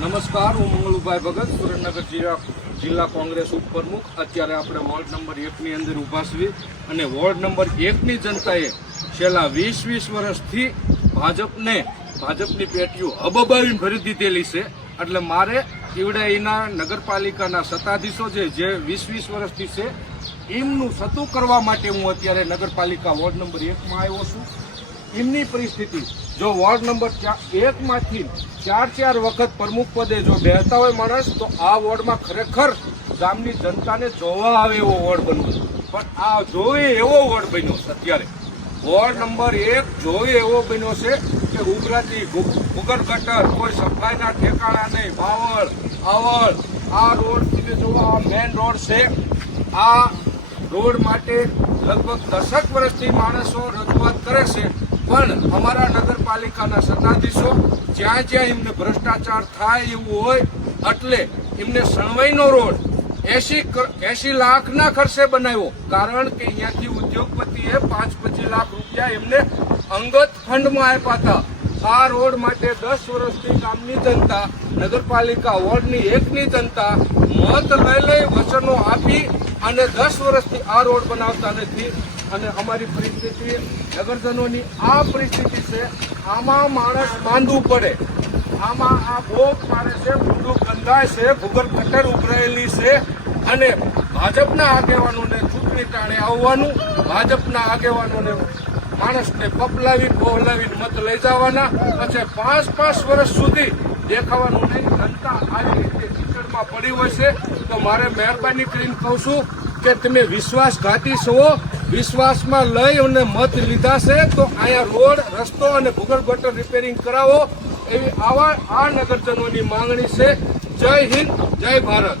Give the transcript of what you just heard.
નમસ્કાર, હું મંગલુભાઈ ભગત, સુરેન્દ્રનગર જિલ્લા કોંગ્રેસ ઉપપ્રમુખ. અત્યારે આપણે વોર્ડ નંબર 1ની અંદર ઊભા છીએ અને વોર્ડ નંબર 1ની જનતાએ છેલ્લા 20 વર્ષથી ભાજપની પેટીઓ હબબાવીને ભરી દીધેલી છે. એટલે મારે ઈવડાઈના નગરપાલિકાના સત્તાધીશો જે 20 વર્ષથી છે એમનું સતું કરવા માટે હું અત્યારે નગરપાલિકા વોર્ડ નંબર 1માં આવ્યો છું. એમની પરિસ્થિતિ, જો વોર્ડ નંબર 1માંથી 4 વખત પ્રમુખ પદે જો બેહતા હોય માણસ, તો આ વોર્ડમાં ખરેખર ગામની જનતાને જોવા આવે એવો વોર્ડ બન્યો. પણ આ જોવે એવો વોર્ડ બન્યો છે. અત્યારે વોર્ડ નંબર 1 જોવે એવો બન્યો છે કે ઉભરાતી ભૂગર્ભ ગટર, કોઈ સફાઈના ઠેકાણા નહીં, બાવળ આવળ. આ રોડ તમે જોવો, આ મેન રોડ છે. આ રોડ માટે લગભગ 10 વર્ષથી માણસો રજૂઆત કરે છે, પણ અમારા નગરપાલિકાના સત્તાધીશો જ્યાં એમને ભ્રષ્ટાચાર થાય એવું હોય એટલે એમને સણવાઈનો રોડ 80 લાખના ખર્ચે બનાવ્યો. કારણ કે અહીંયાથી ઉદ્યોગપતિએ 5-25 લાખ રૂપિયા એમને અંગત ફંડમાં આપ્યા હતા. આ રોડ માટે 10 વર્ષથી ગામની જનતા, નગરપાલિકા વોર્ડની 1ની જનતા મત લઈ વચનો આપી અને 10 વર્ષથી આ રોડ બનાવતા નથી. અને અમારી પરિસ્થિતિ, નગરજનોની આ પરિસ્થિતિ છે. આમાં માણસ બાંધવું પડે. આમાં આ ભોગ મારે છે, ઊંડું ગંધાય છે, ભૂગર્ભ ગટર ઉભરાયેલી છે. અને ભાજપના આગેવાનોને ચૂંટણી ટાણે આવવાનું, ભાજપના આગેવાનોને માણસને પપલાવી બોલાવીને મત લઈ જવાના, પછી 5 વર્ષ સુધી દેખાવાનું નહીં. જનતા આવી રીતે કીચડમાં પડી હોય છે. તો મારે મહેરબાની કરીને કહું છું કે તમે વિશ્વાસઘાતી છો. વિશ્વાસમાં લઈ અને મત લીધા છે તો અહીંયા રોડ, રસ્તો અને ભૂગર્ભ ગટર રિપેરિંગ કરાવો એવી આ નગરજનોની માંગણી છે. જય હિન્દ, જય ભારત.